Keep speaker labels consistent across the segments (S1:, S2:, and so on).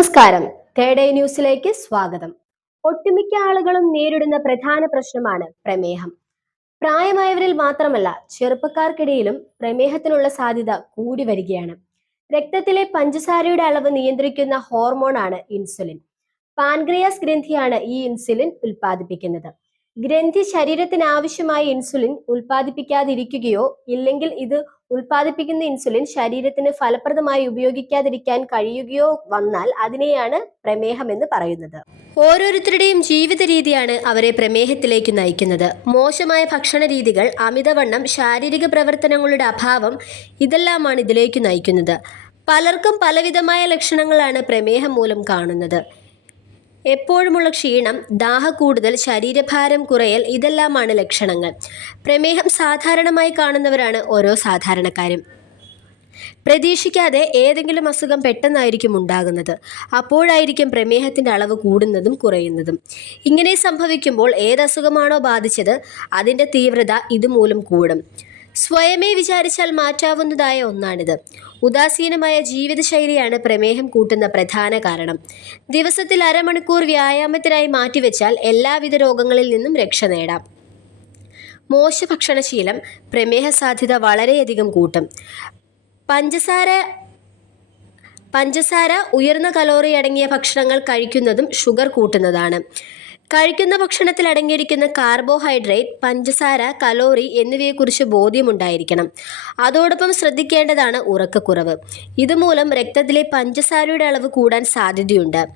S1: നമസ്കാരം. Third eye ന്യൂസിലേക്ക് സ്വാഗതം. ഒട്ടുമിക്ക ആളുകളും നേരിടുന്ന പ്രധാന പ്രശ്നമാണ് പ്രമേഹം. പ്രായമായവരിൽ മാത്രമല്ല ചെറുപ്പക്കാർക്കിടയിലും പ്രമേഹത്തിനുള്ള സാധ്യത കൂടി വരികയാണ്. രക്തത്തിലെ പഞ്ചസാരയുടെ അളവ് നിയന്ത്രിക്കുന്ന ഹോർമോണാണ് ഇൻസുലിൻ. പാൻക്രിയാസ് ഗ്രന്ഥിയാണ് ഈ ഇൻസുലിൻ ഉൽപ്പാദിപ്പിക്കുന്നത്. ഗ്രന്ഥി ശരീരത്തിന് ആവശ്യമായ ഇൻസുലിൻ ഉൽപ്പാദിപ്പിക്കാതിരിക്കുകയോ ഇല്ലെങ്കിൽ ഇത് ഉൽപ്പാദിപ്പിക്കുന്ന ഇൻസുലിൻ ശരീരത്തിന് ഫലപ്രദമായി ഉപയോഗിക്കാതിരിക്കാൻ കഴിയുകയോ വന്നാൽ അതിനെയാണ് പ്രമേഹം എന്ന് പറയുന്നത്. ഓരോരുത്തരുടെയും ജീവിത രീതിയാണ് അവരെ പ്രമേഹത്തിലേക്ക് നയിക്കുന്നത്. മോശമായ ഭക്ഷണ രീതികൾ അമിതവണ്ണം ശാരീരിക പ്രവർത്തനങ്ങളുടെ അഭാവം ഇതെല്ലാമാണ് ഇതിലേക്ക് നയിക്കുന്നത്. പലർക്കും പലവിധമായ ലക്ഷണങ്ങളാണ് പ്രമേഹം മൂലം കാണുന്നത്. എപ്പോഴുമുള്ള ക്ഷീണം ദാഹ ദാഹക്കൂടുതൽ ശരീരഭാരം കുറയൽ ഇതെല്ലാമാണ് ലക്ഷണങ്ങൾ. പ്രമേഹം സാധാരണമായി കാണുന്നവരാണ് ഓരോ സാധാരണക്കാരും. പ്രതീക്ഷിക്കാതെ ഏതെങ്കിലും അസുഖം പെട്ടെന്നായിരിക്കും ഉണ്ടാകുന്നത്. അപ്പോഴായിരിക്കും പ്രമേഹത്തിന്റെ അളവ് കൂടുന്നതും കുറയുന്നതും. ഇങ്ങനെ സംഭവിക്കുമ്പോൾ ഏതസുഖമാണോ ബാധിച്ചത് അതിന്റെ തീവ്രത ഇതുമൂലം കൂടും. സ്വയമേ വിചാരിച്ചാൽ മാറ്റാവുന്നതായ ഒന്നാണിത്. ഉദാസീനമായ ജീവിതശൈലിയാണ് പ്രമേഹം കൂട്ടുന്ന പ്രധാന കാരണം. ദിവസത്തിൽ അരമണിക്കൂർ വ്യായാമത്തിനായി മാറ്റിവെച്ചാൽ എല്ലാവിധ രോഗങ്ങളിൽ നിന്നും രക്ഷ നേടാം. മോശ ഭക്ഷണശീലം പ്രമേഹ സാധ്യത വളരെയധികം കൂട്ടും. പഞ്ചസാര പഞ്ചസാര ഉയർന്ന കലോറി അടങ്ങിയ ഭക്ഷണങ്ങൾ കഴിക്കുന്നതും ഷുഗർ കൂട്ടുന്നതാണ്. കഴിക്കുന്ന ഭക്ഷണത്തിൽ അടങ്ങിയിരിക്കുന്ന കാർബോഹൈഡ്രേറ്റ് പഞ്ചസാര കലോറി എന്നിവയെക്കുറിച്ച് ബോധ്യമുണ്ടായിരിക്കണം. അതോടൊപ്പം ശ്രദ്ധിക്കേണ്ടതാണ് ഉറക്കക്കുറവ്. ഇതുമൂലം രക്തത്തിലെ പഞ്ചസാരയുടെ അളവ് കൂടാൻ സാധ്യതയുണ്ട്.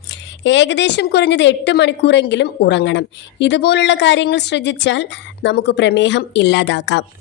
S1: ഏകദേശം കുറഞ്ഞത് എട്ട് മണിക്കൂറെങ്കിലും ഉറങ്ങണം. ഇതുപോലുള്ള കാര്യങ്ങൾ ശ്രദ്ധിച്ചാൽ നമുക്ക് പ്രമേഹം ഇല്ലാതാക്കാം.